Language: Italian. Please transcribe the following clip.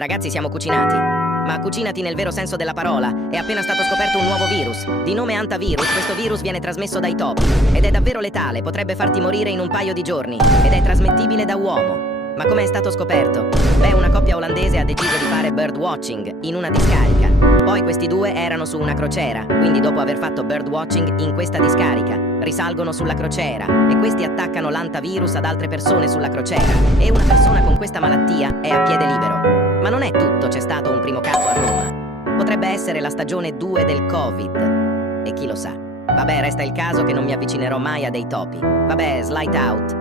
Ragazzi, siamo cucinati. Ma cucinati nel vero senso della parola. È appena stato scoperto un nuovo virus. Di nome Antavirus, questo virus viene trasmesso dai topi. Ed è davvero letale, potrebbe farti morire in un paio di giorni. Ed è trasmettibile da uomo. Ma come è stato scoperto? Beh, una coppia olandese ha deciso di fare birdwatching in una discarica. Poi questi due erano su una crociera, quindi dopo aver fatto birdwatching in questa discarica, risalgono sulla crociera e questi attaccano l'antavirus ad altre persone sulla crociera e una persona con questa malattia è a piede libero. Ma non è tutto, c'è stato un primo caso a Roma. Potrebbe essere la stagione 2 del Covid. E chi lo sa? Vabbè, resta il caso che non mi avvicinerò mai a dei topi. Vabbè, slide out.